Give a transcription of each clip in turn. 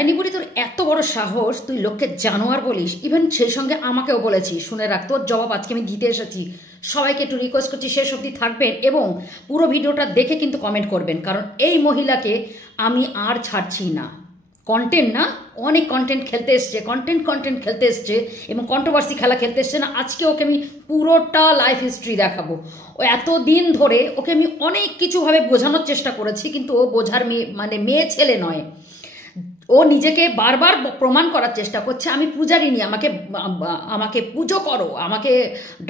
ডাইনি বুড়ি, তোর এত বড় সাহস, তুই লোককে জানোয়ার বলিস, ইভেন সেই সঙ্গে আমাকেও বলেছি। শুনে রাখ, তোর জবাব আজকে আমি দিতে এসেছি। সবাইকে একটু রিকোয়েস্ট করছি শেষ অবধি থাকবেন এবং পুরো ভিডিওটা দেখে কিন্তু কমেন্ট করবেন, কারণ এই মহিলাকে আমি আর ছাড়ছি না। কন্টেন্ট না, অনেক কন্টেন্ট খেলতে এসছে, কন্টেন্ট খেলতে এসছে এবং কন্ট্রোভার্সি খেলা খেলতে এসছে না। আজকে ওকে আমি পুরোটা লাইফ হিস্ট্রি দেখাবো। ও এতদিন ধরে ওকে আমি অনেক কিছুভাবে বোঝানোর চেষ্টা করেছি, কিন্তু ও বোঝার মেয়ে ছেলে নয়। ও নিজেকে বারবার প্রমাণ করার চেষ্টা করছে আমি পূজারিনী, আমাকে পুজো করো, আমাকে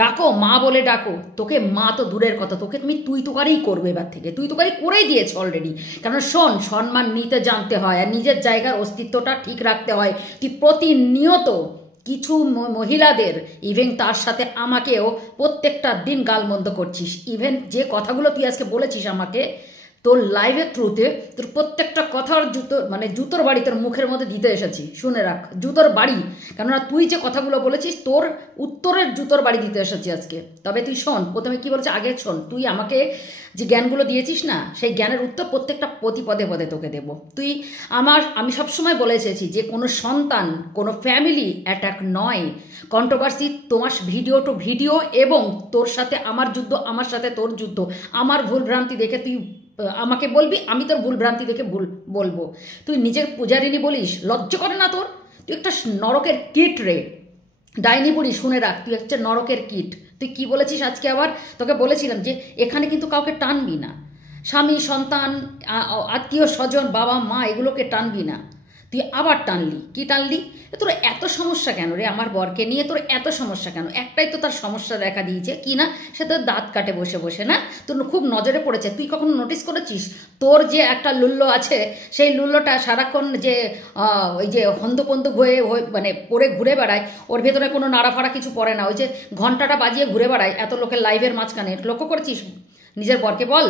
ডাকো, মা বলে ডাকো। তোকে মা তো দূরের কথা, তোকে তুই তোকারেই করবে এবার থেকে, তুই তোকারি করেই দিয়েছে অলরেডি। কারণ শোন, সম্মান নিতে জানতে হয় আর নিজের জায়গার অস্তিত্বটা ঠিক রাখতে হয়। তুই প্রতিনিয়ত কিছু মহিলাদের, ইভেন তার সাথে আমাকেও প্রত্যেকটা দিন গালমন্দ করছিস। ইভেন যে কথাগুলো তুই আজকে বলেছিস আমাকে তোর লাইভের থ্রুতে, তোর প্রত্যেকটা কথার জুতোর বাড়ি তোর মুখের মধ্যে দিতে এসেছি। শুনে রাখ, জুতোর বাড়ি, কেননা তুই যে কথাগুলো বলেছিস তোর উত্তরের জুতোর বাড়ি দিতে এসেছি আজকে। তবে তুই শোন, প্রথমে কি বলছে আগে শোন। তুই আমাকে যে জ্ঞানগুলো দিয়েছিস না, সেই জ্ঞানের উত্তর প্রত্যেকটা পদে পদে তোকে দেবো। আমি সবসময় বলে এসেছি যে কোনো সন্তান, কোনো ফ্যামিলি অ্যাটাক নয়, কন্ট্রোভার্সি তোমার ভিডিও টু ভিডিও, এবং তোর সাথে আমার যুদ্ধ, আমার সাথে তোর যুদ্ধ। আমার ভুল ভ্রান্তি দেখে তুই আমাকে বলবি, আমি তোর ভুল ভ্রান্তি দেখে বলবো। তুই নিজের পূজারিনী বলিস, লজ্জা করে না তোর? তুই একটা নরকের কিট রে ডাইনি বুড়ি। শুনে রাখ, তুই হচ্ছে নরকের কিট। তুই কি বলেছিস আজকে আবার? তোকে বলেছিলাম যে এখানে কিন্তু কাউকে টানবি না, স্বামী সন্তান আত্মীয় স্বজন বাবা মা এগুলোকে টানবি না। তুই আবার টানলি। কি টানলি? তোর এত সমস্যা কেন রে আমার বরকে নিয়ে? তোর এত সমস্যা কেন? একটাই তো তার সমস্যা দেখা দিয়েছে, কি না? সে তোর দাঁত কাটে বসে বসে, না? তোর খুব নজরে পড়েছে। তুই কখনো নোটিস করেছিস তোর যে একটা লুল্লো আছে, সেই লুল্লোটা সারাক্ষণ যে ওই যে হন্দপন্ত হয়ে পরে ঘুরে বেড়ায়, ওর ভেতরে কোনো নাড়া ফাড়া কিছু পড়ে না, ওই যে ঘন্টাটা বাজিয়ে ঘুরে বেড়ায় এত লোকের লাইভের মাঝখানে। লক্ষ্য করেছিস? নিজের বরকে বল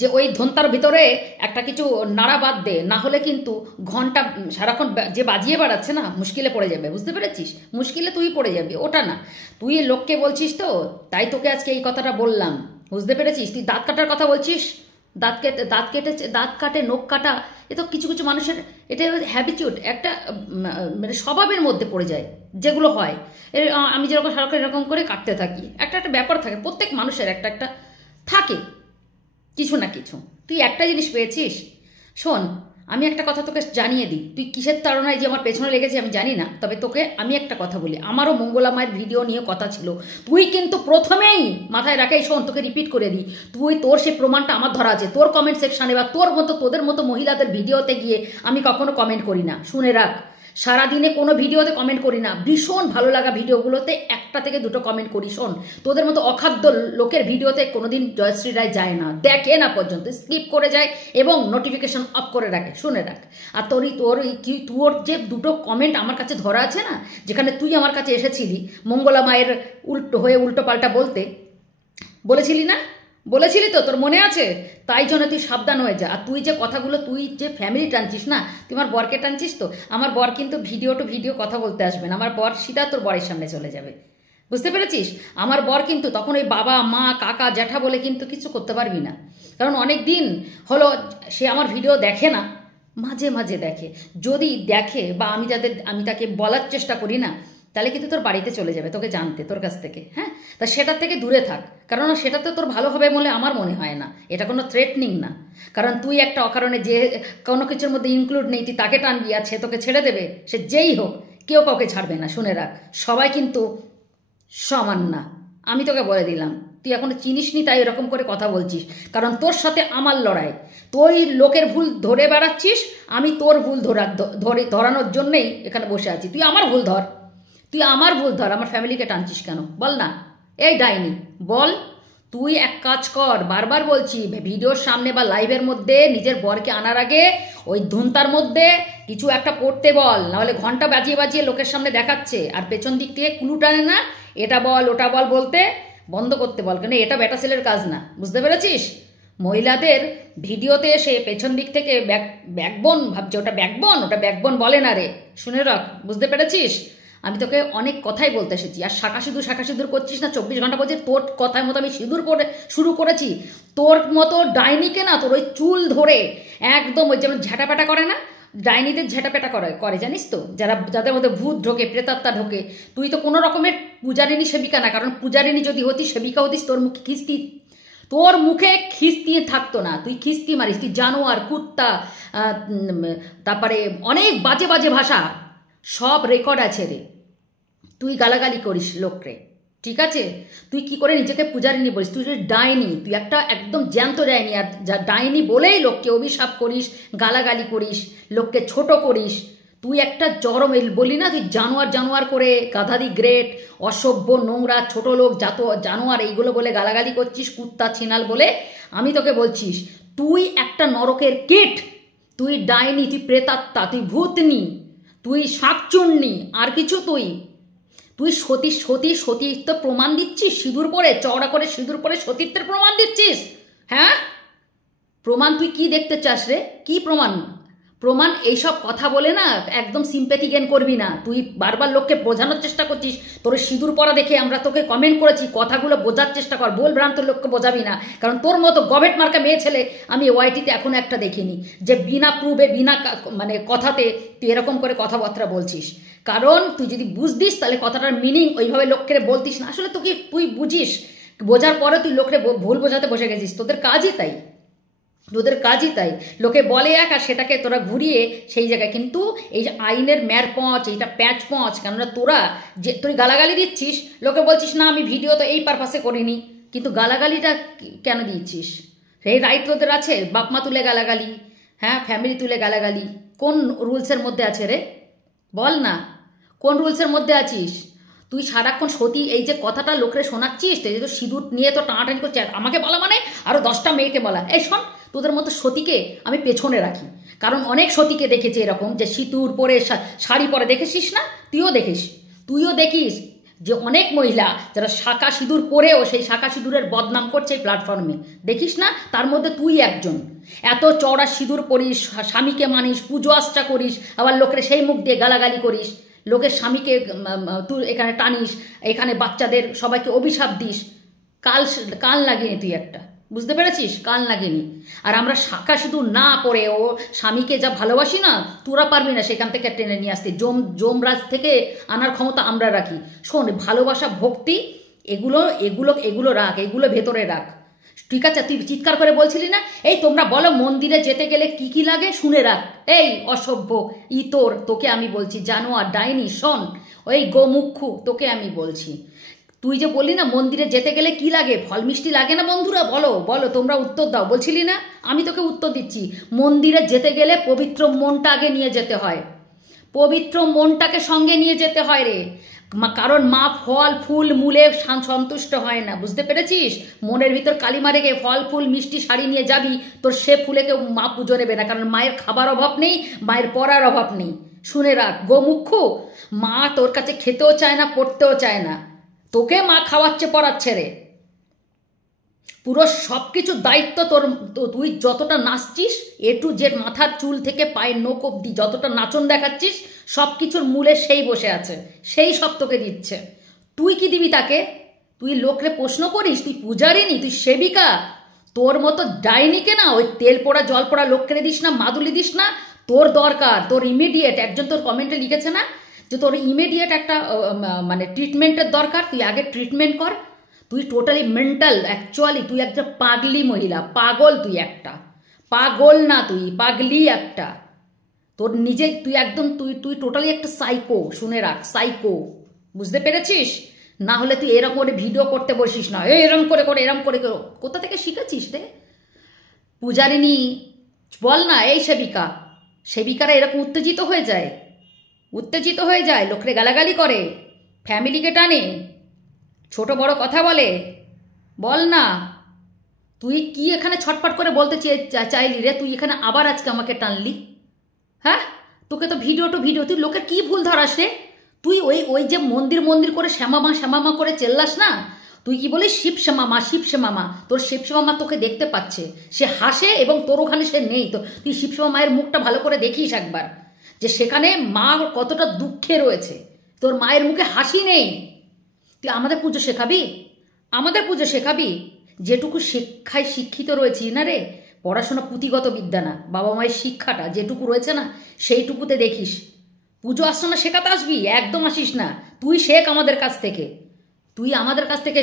যে ওই ধন্তার ভিতরে একটা কিছু নাড়া বাদ দে, না হলে কিন্তু ঘন্টা সারাক্ষণ যে বাজিয়ে বেড়াচ্ছে না, মুশকিলে পড়ে যাবে। বুঝতে পেরেছিস? মুশকিলে তুই পড়ে যাবি, ওটা না। তুই লোককে বলছিস তো, তাই তোকে আজকে এই কথাটা বললাম। বুঝতে পেরেছিস? তুই দাঁত কাটার কথা বলছিস, দাঁত কাটে নখ কাটা, এ তো কিছু কিছু মানুষের এটা হ্যাবিচুড, একটা স্বভাবের মধ্যে পড়ে যায়, যেগুলো হয়। আমি যেরকম সারাক্ষণ এরকম করে কাটতে থাকি, একটা ব্যাপার থাকে, প্রত্যেক মানুষের একটা থাকে কিছু না কিছু। তুই একটা জিনিস পেয়েছিস। শোন, আমি একটা কথা তোকে জানিয়ে দিই, তুই কিসের তাড়নায় যে আমার পেছনে লেগেছে আমি জানি না, তবে তোকে আমি একটা কথা বলি। আমারও মঙ্গলা মায়ের ভিডিও নিয়ে কথা ছিল, তুই কিন্তু প্রথমেই মাথায় রাখাই। শোন, তোকে রিপিট করে দিই, তোর সেই প্রমাণটা আমার ধরা আছে। তোর কমেন্ট সেকশানে বা তোদের মতো মহিলাদের ভিডিওতে গিয়ে আমি কখনো কমেন্ট করি না। শুনে রাখ, সারাদিনে কোনো ভিডিওতে কমেন্ট করি না। ভীষণ ভালো লাগা ভিডিওগুলোতে একটা থেকে দুটো কমেন্ট করি। শোন, তোদের মতো অখাদ্য লোকের ভিডিওতে কোনোদিন জয়শ্রী রায় যায় না, দেখে না পর্যন্ত, স্কিপ করে যায় এবং নোটিফিকেশন অফ করে রাখে। শুনে রাখ। আর তোর যে দুটো কমেন্ট আমার কাছে ধরা আছে না, যেখানে তুই আমার কাছে এসেছিলি মঙ্গলা মায়ের উল্টো পাল্টা বলেছিলি না? বলেছিলি তো, তোর মনে আছে? তাই জন্য তুই সাবধান হয়ে যা। আর তুই যে কথাগুলো, তুই যে ফ্যামিলি টানছিস না, তুই আমার বরকে টানছিস তো। আমার বর কিন্তু ভিডিও টু ভিডিও কথা বলতে আসবে না। আমার বর সিধা তোর বরের সামনে চলে যাবে। বুঝতে পেরেছিস? আমার বর কিন্তু তখন ওই বাবা মা কাকা জ্যাঠা বলে কিন্তু কিছু করতে পারবি না। কারণ অনেক দিন হলো সে আমার ভিডিও দেখে না, মাঝে মাঝে দেখে। যদি দেখে বা আমি তাকে বলার চেষ্টা করি না, তাহলে কিন্তু তোর বাড়িতে চলে যাবে তোকে জানতে, তোর কাছ থেকে। হ্যাঁ, তা সেটার থেকে দূরে থাক, কারণ সেটা তো তোর ভালো হবে বলে আমার মনে হয় না। এটা কোনো থ্রেটনিং না, কারণ তুই একটা অকারণে যে কোনো কিছুর মধ্যে ইনক্লুড নেই, তুই তাকে টানবি আর সে তোকে ছেড়ে দেবে। সে যেই হোক, কেউ কাউকে ছাড়বে না। শুনে রাখ, সবাই কিন্তু সমান না, আমি তোকে বলে দিলাম। তুই এখনো চিনিসনি তাই এরকম করে কথা বলছিস, কারণ তোর সাথে আমার লড়াই। তুই লোকের ভুল ধরে বেড়াচ্ছিস, আমি তোর ভুল ধরানোর জন্যেই এখানে বসে আছি। তুই আমার ভুল ধর, আমার ফ্যামিলিকে টানছিস কেন বল না? এই ডাইনি বল, তুই এক কাজ কর, বারবার বলছি, ভিডিওর সামনে বা লাইভের মধ্যে নিজের বরকে আনার আগে ওই ধুনতার মধ্যে কিছু একটা পড়তে বল, নাহলে ঘন্টা বাজিয়ে বাজিয়ে লোকের সামনে দেখাচ্ছে আর পেছন দিক থেকে কুলু টানে না, এটা বল ওটা বল বলতে বন্ধ করতে বল, কেন এটা বেটা ছেলের কাজ না। বুঝতে পেরেছিস? মহিলাদের ভিডিওতে এসে পেছন দিক থেকে ব্যাকবোন ভাবছে, ওটা ব্যাকবোন বলে না রে। শুনে রাখ, বুঝতে পেরেছিস? আমি তোকে অনেক কথাই বলতে এসেছি। আর শাঁখা সিঁদুর করছিস না 24 ঘন্টা বলছি, তোর কথার মতো আমি সিঁদুর পরে শুরু করেছি। তোর মতো ডাইনিকে না, তোর ওই চুল ধরে একদম ওই যেমন ঝাঁটাপাটা করে না, ডাইনিদের ঝেঁটাপেটা করে জানিস তো, যাদের মধ্যে ভূত ঢোকে, প্রেতাত্মা ঢোকে। তুই তো কোনো রকমের পূজারিনী সেবিকা না, কারণ পূজারিনী যদি হতিস, সেবিকা হতিস, তোর মুখে খিস্তি থাকতো না। তুই খিস্তি মারিস, তুই জানোয়ার, কুত্তা, তারপরে অনেক বাজে বাজে ভাষা, সব রেকর্ড আছে রে। তুই গালাগালি করিস লোকরে, ঠিক আছে? তুই কি করে নিজেকে পূজারিনী বলিস? তুই ডাইনি, তুই একটা একদম জ্যান্ত ডাইনি। আর যা ডাইনি বলেই লোককে অভিশাপ করিস, গালাগালি করিস, লোককে ছোট করিস। তুই একটা চরম, বলি না তুই জানোয়ার জানোয়ার করে, গাধাদি গ্রেট, অসভ্য, নোংরা, ছোট লোক, জানোয়ার এইগুলো বলে গালাগালি করছিস, কুত্তা ছিনাল বলে। আমি তোকে বলছিস, তুই একটা নরকের কীট, তুই ডাইনি, তুই প্রেতাত্মা, তুই ভূতনি, তুই শাকচুন্নি, আর কিছু তুই সতীত্ব প্রমাণ দিচ্ছিস সিঁদুর পরে, চওড়া করে সিঁদুর পরে সতীত্বের প্রমাণ দিচ্ছিস। হ্যাঁ, প্রমাণ তুই কি দেখতে চাস রে? কি প্রমাণ এইসব কথা বলে না একদম সিম্প্যাথি গেন করবি না। তুই বারবার লোককে বোঝানোর চেষ্টা করছিস, তোর সিঁদুর পরা দেখে আমরা তোকে কমেন্ট করেছি, কথাগুলো বোঝার চেষ্টা কর, ভুল ভ্রান্ত লোককে বোঝাবি না। কারণ তোর মতো গভেট মার্কা মেয়ে ছেলে আমি ওয়াইটিতে এখনো একটা দেখিনি যে বিনা প্রুফে, বিনা মানে কথাতে তুই এরকম করে কথাবার্তা বলছিস। কারণ তুই যদি বুঝতিস তাহলে কথাটার মিনিং ওইভাবে লোককে বলতিস না। আসলে তুই বুঝিস, বোঝার পরে তুই লোককে ভুল বোঝাতে বসে গেছিস। তোদের কাজই তাই, লোকে বলে এক আর সেটাকে তোরা ঘুরিয়ে সেই জায়গায়। কিন্তু এই যে আইনের ম্যার পঁচ, এইটা প্যাঁচ পঁচ, কেননা তুই গালাগালি দিচ্ছিস, লোকে বলছিস না আমি ভিডিও তো এই পারপাসে করিনি, কিন্তু গালাগালিটা কেন দিচ্ছিস? সেই রাইট তোদের আছে? বাপ মা তুলে গালাগালি, হ্যাঁ, ফ্যামিলি তুলে গালাগালি, কোন রুলসের মধ্যে আছে রে? বল না, কোন রুলসের মধ্যে আছিস? তুই সারাক্ষণ সতী এই যে কথাটা লোকরে শোনাচ্ছিস, এই যে তো সিঁদুর নিয়ে তো টানাটানি করছে, আমাকে বলা মানে আরও 10টা মেয়েকে বলা। এই শোন, তোদের মতো সতীকে আমি পেছনে রাখি, কারণ অনেক সতীকে দেখেছি এরকম যে সিঁদুর পরে, শাড়ি পরে, দেখেছিস না? তুইও দেখিস যে অনেক মহিলা যারা শাঁখা সিঁদুর পরেও সেই শাঁখা সিঁদুরের বদনাম করছে এই প্ল্যাটফর্মে, দেখিস না? তার মধ্যে তুই একজন। এত চওড়া সিঁদুর পরিস, স্বামীকে মানিস, পুজো আশ্চা করিস, আবার লোকের সেই মুখ দিয়ে গালাগালি করিস, লোকের স্বামীকে তুই এখানে টানিস, এখানে বাচ্চাদের সবাইকে অভিশাপ দিস। কাল লাগেনি তুই একটা, বুঝতে পেরেছিস? কাল লাগেনি। আর আমরা শাঁখা সিঁদুর না পরে ও স্বামীকে যা ভালোবাসি না, তোরা পারবি না সেখান থেকে টেনে নিয়ে আসতে। যমরাজ থেকে আনার ক্ষমতা আমরা রাখি। শোন, ভালোবাসা, ভক্তি, এগুলো রাখ, এগুলো ভেতরে রাখ, ঠিক আছে? তুই চিৎকার করে বলছিলি না, এই তোমরা বলো মন্দিরে যেতে গেলে কি কি লাগে, শুনে রাখ। এই অসভ্য তোকে আমি বলছি, জানোয়ার, ডাইনি, শোন, ওই গোমুখু, তোকে আমি বলছি। তুই যে বললি না মন্দিরে যেতে গেলে কি লাগে, ফল মিষ্টি লাগে না? বন্ধুরা বলো, তোমরা উত্তর দাও। বলছিলি না? আমি তোকে উত্তর দিচ্ছি। মন্দিরে যেতে গেলে পবিত্র মনটা আগে নিয়ে যেতে হয়, পবিত্র মনটাকে সঙ্গে নিয়ে যেতে হয় রে। কারণ মা ফল ফুল মূলে সন্তুষ্ট হয় না, বুঝতে পেরেছিস? মনের ভিতর কালিমা রেখে ফল ফুল মিষ্টি শাড়ি নিয়ে যাবি, তোর সে ফুলে কেউ মা পুজো নেবে না। কারণ মায়ের খাবার অভাব নেই, মায়ের পড়ার অভাব নেই। শুনে রাখ গোমুখ্য, মা তোর কাছে খেতেও চায় না, পড়তেও চায় না, তোকে মা খাওয়াচ্ছে, পড়াচ্ছে রে। পুরো সব কিছু দায়িত্ব তোর। তুই যতটা নাচছিস, A to Z, মাথার চুল থেকে পায়ের নখ অব্দি যতটা নাচন দেখাচ্ছিস, সব কিছুর মূলে সেই বসে আছে, সেই সব তোকে দিচ্ছে। তুই কি দিবি তাকে? তুই লোকরে প্রশ্ন করিস? তুই পূজারিনী, তুই সেবিকা? তোর মতো ডাইনিকে না ওই তেল পোড়া জল পোড়া লোককে দিস না, মাদুলি দিস না। তোর দরকার, তোর ইমিডিয়েট, একজন তোর কমেন্টে লিখেছে না যে তোর ইমিডিয়েট একটা মানে ট্রিটমেন্টের দরকার, তুই আগে ট্রিটমেন্ট কর। তুই টোটালি মেন্টাল, অ্যাকচুয়ালি তুই একটা পাগলি মহিলা, পাগল। তুই একটা পাগল না, তুই পাগলি একটা। তোর নিজে তুই একদম তুই টোটালি একটা সাইকো, শুনে রাখ, সাইকো, বুঝতে পেরেছিস? না হলে তুই এরকম করে ভিডিও করতে বসিস না, এরম করে কোথা থেকে শিখেছিস রে? পূজারিনী বল না, এই সেবিকারা এরকম উত্তেজিত হয়ে যায়, লোকরে গালাগালি করে, ফ্যামিলিকে টানে, ছোট বড় কথা বলে। বল না, তুই কি এখানে ছটফট করে বলতে চাইলি রে? তুই এখানে আবার আজকে আমাকে টানলি, হ্যাঁ? তোকে তো ভিডিও তুই লোকের কি ভুল ধরাস রে? তুই ওই যে মন্দির করে শ্যামামা করে চেল্লাস না, তুই কি বলিস শিবশ্যামামা। তোর শিবশ্যামামা তোকে দেখতে পাচ্ছে, সে হাসে, এবং তোর ওখানে সে নেই। তো তুই শিবশ্যামা মায়ের মুখটা ভালো করে দেখিস একবার, যে সেখানে মা কতটা দুঃখে রয়েছে। তোর মায়ের মুখে হাসি নেই। তুই আমাদের পুজো শেখাবি? যেটুকু শিক্ষায় শিক্ষিত রয়েছি না রে, পড়াশোনা পুঁথিগত বিদ্যা না, বাবা মায়ের শিক্ষাটা যেটুকু রয়েছে না সেইটুকুতে দেখিস। পুজো আর্চনা শেখাতে আসবি? একদম আসিস না। তুই শেখ আমাদের কাছ থেকে, তুই আমাদের কাছ থেকে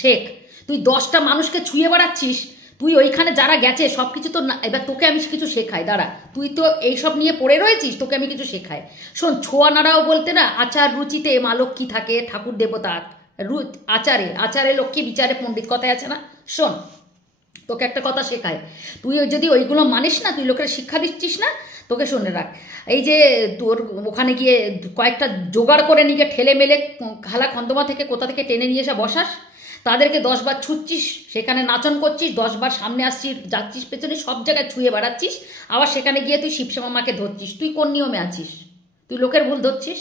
শেখ। তুই 10টা মানুষকে ছুঁয়ে বেড়াচ্ছিস, তুই ওইখানে যারা গেছে সব কিছু তো না। এবার তোকে আমি কিছু শেখাই, দাঁড়া। তুই তো এইসব নিয়ে পড়ে রয়েছিস, তোকে আমি কিছু শেখাই। শোন, ছোঁয়া নাড়াও বলতে না, আচার রুচিতে মা লক্ষ্মী থাকে, ঠাকুর দেবতা আচারে আচারে লক্ষ্মী বিচারে পণ্ডিত, কথায় আছে না? শোন, তোকে একটা কথা শেখায়, তুই যদি ওইগুলো মানিস না, তুই লোকের শিক্ষা দিচ্ছিস না, তোকে শুনে রাখ। এই যে তোর ওখানে গিয়ে কয়েকটা জোগাড় করে নিয়ে ঠেলে মেলে খালা খন্দমা থেকে কোথা থেকে টেনে নিয়ে এসে বসাস, তাদেরকে 10 বার ছুটছিস, সেখানে নাচন করছিস, 10 বার সামনে আসছিস, যাচ্ছিস পেছনে, সব জায়গায় ছুঁয়ে বেড়াচ্ছিস, আবার সেখানে গিয়ে তুই শিবশ্যামা মাকে ধরছিস। তুই কোন নিয়মে আছিস? তুই লোকের ভুল ধরছিস।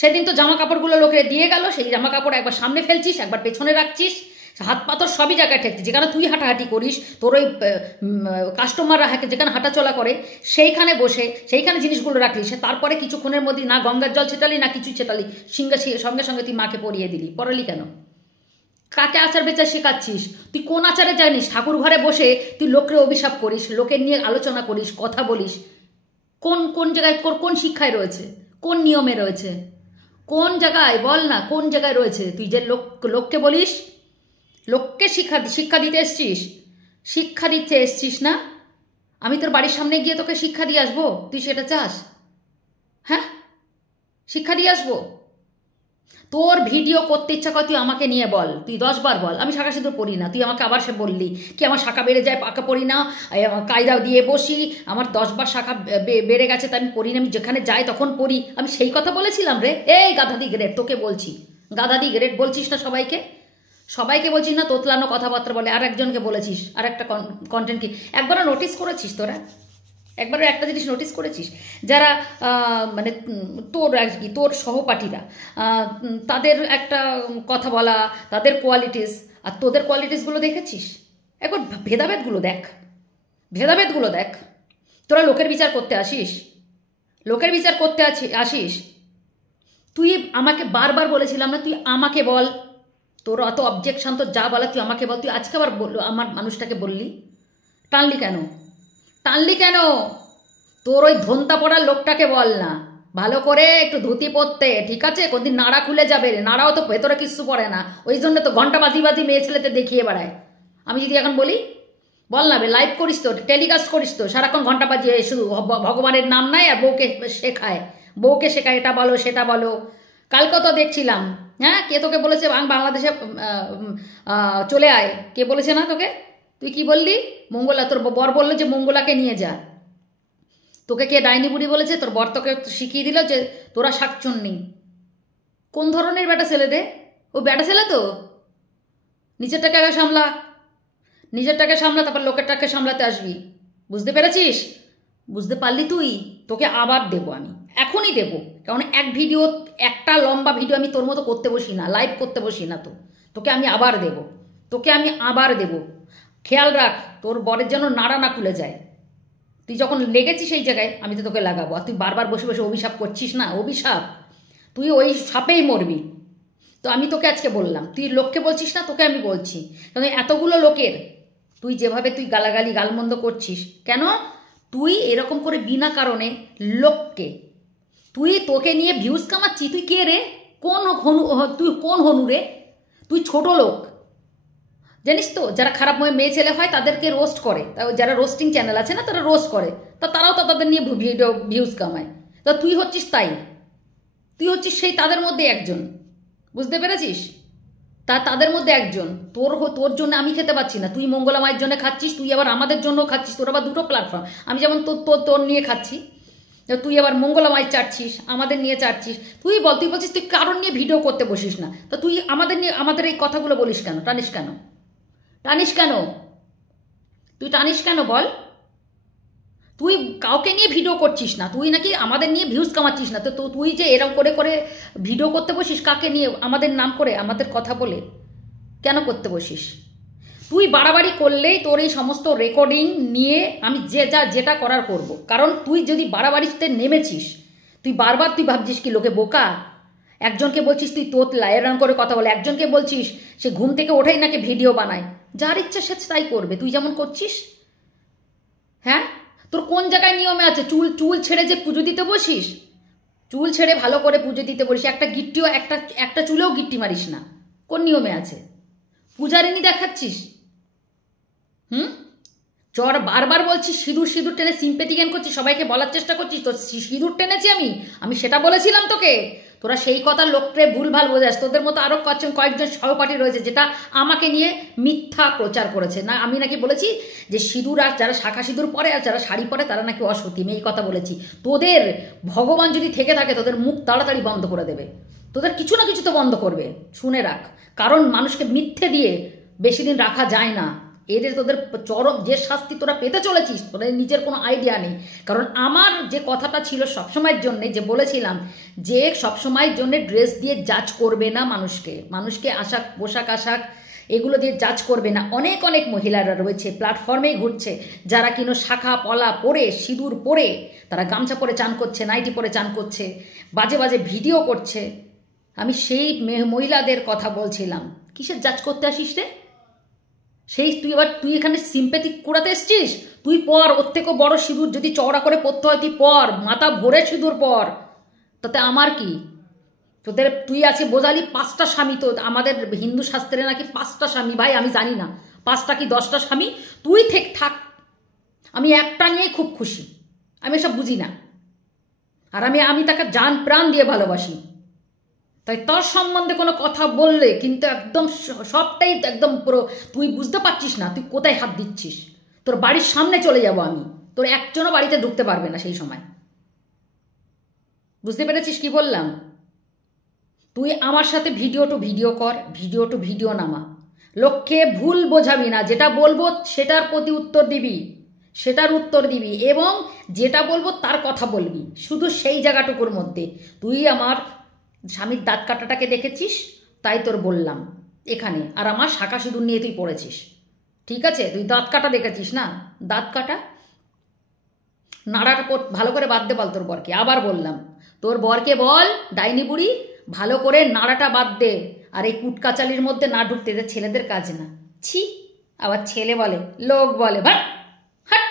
সেদিন তো জামা কাপড়গুলো লোকের দিয়ে গেল, সেই জামা কাপড় একবার সামনে ফেলছিস, একবার পেছনে রাখছিস, হাত পাথর সবই জায়গায় ঠেকছিস। যেখানে তুই হাঁটাহাঁটি করিস, তোর ওই কাস্টমাররা যেখানে হাঁটাচলা করে সেইখানে বসে সেইখানে জিনিসগুলো রাখলি, সে তারপরে কিছুক্ষণের মধ্যে না গঙ্গার জল ছেটালি না কিছু ছেটালি, সঙ্গে সঙ্গে তুই মাকে পরিয়ে দিলি। পড়ালি কেন? কাকে আচার বেচার শেখাচ্ছিস? তুই কোন আচারে জানিস? ঠাকুর ঘরে বসে তুই লোককে অভিশাপ করিস, লোকের নিয়ে আলোচনা করিস, কথা বলিস। কোন কোন জায়গায় কোন শিক্ষায় রয়েছে, কোন নিয়মে রয়েছে, কোন জায়গায় বল না, কোন জায়গায় রয়েছে? তুই যে লোককে বলিস, লোককে শিক্ষা দিতে এসছিস, শিক্ষা দিতে এসছিস না? আমি তোর বাড়ির সামনে গিয়ে তোকে শিক্ষা দিয়ে আসবো? তুই সেটা চাস? হ্যাঁ, শিক্ষা দিয়ে আসবো? তোর ভিডিও করতে ইচ্ছা করে তুই আমাকে নিয়ে বল, তুই 10 বার বল। আমি শাঁখা সিঁদুর পড়ি না, তুই আমাকে আবার সে বললি কি আমার শাঁখা বেড়ে যায়, পাকা পড়ি না, কায়দা দিয়ে বসি, আমার 10 বার শাঁখা বেড়ে গেছে তাই আমি পড়ি না, আমি যেখানে যাই তখন পড়ি। আমি সেই কথা বলেছিলাম রে? এই গাধাদি গ্রেড, তোকে বলছি, গাধাদি গ্রেড বলছিস না সবাইকে? সবাইকে বলছিস না তোতলানো কথাবার্তা বলে? আর একজনকে বলেছিস, আর একটা কন্টেন্ট কি একবারও নোটিস করেছিস তোরা? একবারও একটা জিনিস নোটিস করেছিস? যারা মানে তোর আর কি তোর সহপাঠীরা, তাদের একটা কথা বলা, তাদের কোয়ালিটিস আর তোদের কোয়ালিটিসগুলো দেখেছিস? একবার ভেদাভেদগুলো দেখ, ভেদাভেদগুলো দেখ। তোরা লোকের বিচার করতে আসিস, লোকের বিচার করতে আসিস। তুই আমাকে বারবার বলেছিলাম না, তুই আমাকে বল, তোর অত অবজেকশন, তোর যা বলা তুই আমাকে বল। তুই আজকে আবার আমার মানুষটাকে বললি, টানলি কেন? টানলি কেন? তোর ওই ধন্তা পড়ার লোকটাকে বল না, ভালো করে একটু ধুতি পরতে, ঠিক আছে? কোনদিন নাড়া খুলে যাবে, নাড়াও তো ভেতরে কিচ্ছু পড়ে না, ওই জন্য তো ঘন্টা বাজি বাজি মেয়ে ছেলেতে দেখিয়ে বেড়ায়। আমি যদি এখন বলি, বল না, লাইভ করিস তো, টেলিকাস্ট করিস তো, সারাক্ষণ ঘন্টা বাজিয়ে শুধু ভগবানের নাম নাই আর বউকে শেখায়, বউকে শেখায় এটা বলো সেটা বলো। কালকে তো দেখছিলাম, হ্যাঁ, কে তোকে বলেছে বাংলাদেশে চলে আয়? কে বলেছে না তোকে? তুই কি বললি? মঙ্গলা, তোর বর বললো যে মঙ্গলাকে নিয়ে যা। তোকে কে ডাইনি বুড়ি বলেছে? তোর বর তোকে শিখিয়ে দিল যে তোরা শাকচুন্নি। কোন ধরনের বেটা ছেলে রে ও? বেটা ছেলে তো? নিজেরটাকে আগে সামলা, নিজেরটাকে সামলা, তারপর লোকেরটাকে সামলাতে আসবি। বুঝতে পেরেছিস? বুঝতে পারলি তুই? তোকে আবার দেবো আমি, এখনই দেবো। কারণ একটা লম্বা ভিডিও আমি তোর মতো করতে বসি না, লাইভ করতে বসি না। তোকে আমি আবার দেবো, তোকে আমি আবার দেবো। খেয়াল রাখ তোর বরের যেন নাড়া না খুলে যায়। তুই যখন লেগেছিস সেই জায়গায় আমি তো তোকে লাগাবো। আর তুই বারবার বসে বসে অভিশাপ করছিস না, অভিশাপ, তুই ওই সাপেই মরবি। তো আমি তোকে আজকে বললাম, তুই লোককে বলছিস না, তোকে আমি বলছি। কারণ এতগুলো লোকের তুই যেভাবে তুই গালাগালি গালমন্দ করছিস কেন? তুই এরকম করে বিনা কারণে লোককে, তোকে নিয়ে ভিউজ কামাচ্ছি। তুই কে রে? তুই কোন হনু রে? তুই ছোট লোক, জানিস তো? যারা খারাপ মেয়ে ছেলে হয় তাদেরকে রোস্ট করে, যারা রোস্টিং চ্যানেল আছে না তারা রোস্ট করে, তারাও তো তাদের নিয়ে ভিউজ কামায়। তা তুই হচ্ছিস তাই, তুই হচ্ছিস সেই তাদের মধ্যে একজন। বুঝতে পেরেছিস? তাদের মধ্যে একজন। তোর জন্য আমি খেতে পাচ্ছি না, তুই মঙ্গলা মায়ের জন্য খাচ্ছিস, তুই আবার আমাদের জন্য খাচ্ছিস। তোর আবার দুটো প্ল্যাটফর্ম, আমি যেমন তোর নিয়ে খাচ্ছি, তুই আবার মঙ্গলা মায়ের চাটছিস, আমাদের নিয়ে চাটছিস। তুই বলছিস তুই কারণ নিয়ে ভিডিও করতে বসিস না, তো তুই আমাদের এই কথাগুলো বলিস কেন? টানিস কেন? টানিস কেন? তুই টানিস কেন বল? তুই কাউকে নিয়ে ভিডিও করছিস না, তুই নাকি আমাদের নিয়ে ভিউজ কামাচ্ছিস না। তো তুই যে এরকম করে করে ভিডিও করতে বসিস, কাকে নিয়ে? আমাদের নাম করে, আমাদের কথা বলে কেন করতে বসিস? তুই বাড়াবাড়ি করলেই তোর এই সমস্ত রেকর্ডিং নিয়ে আমি যেটা করার করব। কারণ তুই যদি বাড়াবাড়িতে নেমেছিস, তুই বারবার তুই ভাবছিস কি লোকে বোকা। একজনকে বলছিস তুই তোতলা, এরকম করে কথা বলে, একজনকে বলছিস সে ঘুম থেকে ওঠেই নাকি ভিডিও বানায়। যার ইচ্ছা সে তাই করবে, তুই যেমন করছিস। হ্যাঁ, তোর কোন জায়গায় নিয়মে আছে? চুল চুল ছেড়ে যে পুজো দিতে বসিস, চুল ছেড়ে ভালো করে পুজো দিতে বলিস, একটা গিট্টিও একটা চুলেও গিট্টি মারিস না, কোন নিয়মে আছে? পূজারিনী দেখাচ্ছিস। হুম, চর বারবার বলছি সিঁদুর সিঁদুর টেনে সিম্পেথি গেন করছিস, সবাইকে বলার চেষ্টা করছিস তোর সিঁদুর টেনেছি আমি সেটা বলেছিলাম তোকে। তোরা সেই কথা লোককে ভুলভাল বোঝাস। তোদের মতো আরও কয়েকজন সহপাঠী রয়েছে যেটা আমাকে নিয়ে মিথ্যা প্রচার করেছে। না আমি নাকি বলেছি যে সিঁদুর আর যারা শাখা সিঁদুর পরে আর যারা শাড়ি পরে তারা নাকি অসতী, আমি এই কথা বলেছি। তোদের ভগবান যদি থেকে থাকে তোদের মুখ তাড়াতাড়ি বন্ধ করে দেবে, তোদের কিছু না কিছু তো বন্ধ করবে, শুনে রাখ। কারণ মানুষকে মিথ্যে দিয়ে বেশি দিন রাখা যায় না। এদের তোদের চরম যে শাস্তি তোরা পেতে চলেছিস, তোদের নিজের কোনো আইডিয়া নেই। কারণ আমার যে কথাটা ছিল সবসময়ের জন্যে, যে বলেছিলাম যে সবসময়ের জন্যে ড্রেস দিয়ে জাজ করবে না মানুষকে পোশাক আশাক এগুলো দিয়ে জাজ করবে না। অনেক অনেক মহিলারা রয়েছে প্ল্যাটফর্মেই ঘুরছে যারা কিনো শাখা পলা পরে সিঁদুর পরে তারা গামছা পরে চান করছে, নাইটি পরে চান করছে, বাজে বাজে ভিডিও করছে। আমি সেই মহিলাদের কথা বলছিলাম। কিসের জাজ করতে আসিস রে? সেই তুই এখানে সিম্প্যাথি কুড়াতে এসছিস? তুই পর, ওর থেকেও বড় সিঁদুর যদি চওড়া করে পরতে হয় তুই পর, মাথা ভরে সিঁদুর পর, তাতে আমার কি? তুই আছে বোঝালি 5টা স্বামী, তো আমাদের হিন্দু শাস্ত্রে নাকি 5টা স্বামী। ভাই আমি জানি না 5টা কি 10টা স্বামী, তুই থাক, আমি একটা নিয়েই খুব খুশি। আমি এসব বুঝি না, আর আমি তাকে জান প্রাণ দিয়ে ভালোবাসি। তাই তার সম্বন্ধে কোনো কথা বললে কিন্তু একদম সবটাই একদম পুরো তুই বুঝতে পারছিস না তুই কোথায় হাত দিচ্ছিস। তোর বাড়ির সামনে চলে যাব আমি, তোর একজনও বাড়িতে ঢুকতে পারবে না সেই সময়। বুঝতে পেরেছিস কি বললাম? তুই আমার সাথে ভিডিও টু ভিডিও কর, ভিডিও টু ভিডিও নামা, লোককে ভুল বোঝাবি না। যেটা বলবো সেটার প্রতি উত্তর দিবি, সেটার উত্তর দিবি, এবং যেটা বলবো তার কথা বলবি, শুধু সেই জায়গাটুকুর মধ্যে। তুই আমার স্বামীর দাঁত কাটাটাকে দেখেছিস তাই তোর বললাম এখানে, আর আমার শাখা সিঁদুর নিয়ে তুই পড়েছিস, ঠিক আছে? তুই দাঁত কাটা দেখেছিস না? দাঁত কাটা নাড়াটা ভালো করে বাদ দে বল তোর বরকে। আবার বললাম তোর বরকে বল, ডাইনি বুড়ি ভালো করে নাড়াটা বাদ দে, আর এই কুটকাচালির মধ্যে না ঢুকতে, এদের ছেলেদের কাজ না। ছি, আবার ছেলে বলে, লোক বলে, ভাট হাট,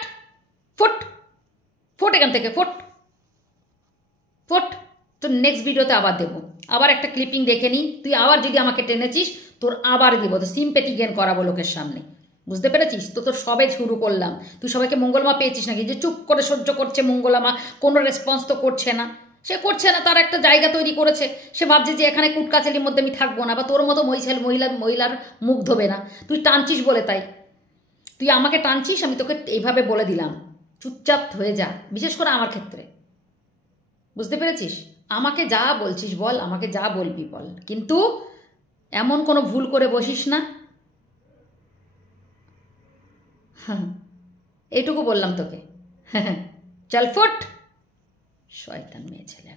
ফুট ফুট এখান থেকে, ফুট ফুট। তো নেক্সট ভিডিওতে আবার দেবো, আবার একটা ক্লিপিং দেখে নিই। তুই আবার যদি আমাকে টেনেছিস তোর আবার দিব, তো সিম্পেথি গেন করাবো লোকের সামনে। বুঝতে পেরেছিস? তো তোর সবে শুরু করলাম। তুই সবাইকে মঙ্গলমা পেয়েছিস নাকি, যে চুপ করে সহ্য করছে মঙ্গলমা, কোনো রেসপন্স তো করছে না? সে করছে না, তার একটা জায়গা তৈরি করেছে। সে ভাবছে যে এখানে কুটকাচালির মধ্যে আমি থাকবো না, বা তোর মতো মহিলার মুখ ধোবে না। তুই টানছিস বলে তাই, তুই আমাকে টানছিস, আমি তোকে এইভাবে বলে দিলাম চুপচাপ হয়ে যা, বিশেষ করে আমার ক্ষেত্রে। বুঝতে পেরেছিস? আমাকে যা বলছিস বল, আমাকে যা বলবি বল, কিন্তু এমন কোনো ভুল করে বসিস না। এইটুকু বললাম তোকে। চল ফুট, শয়তান মেয়ে ছেলে।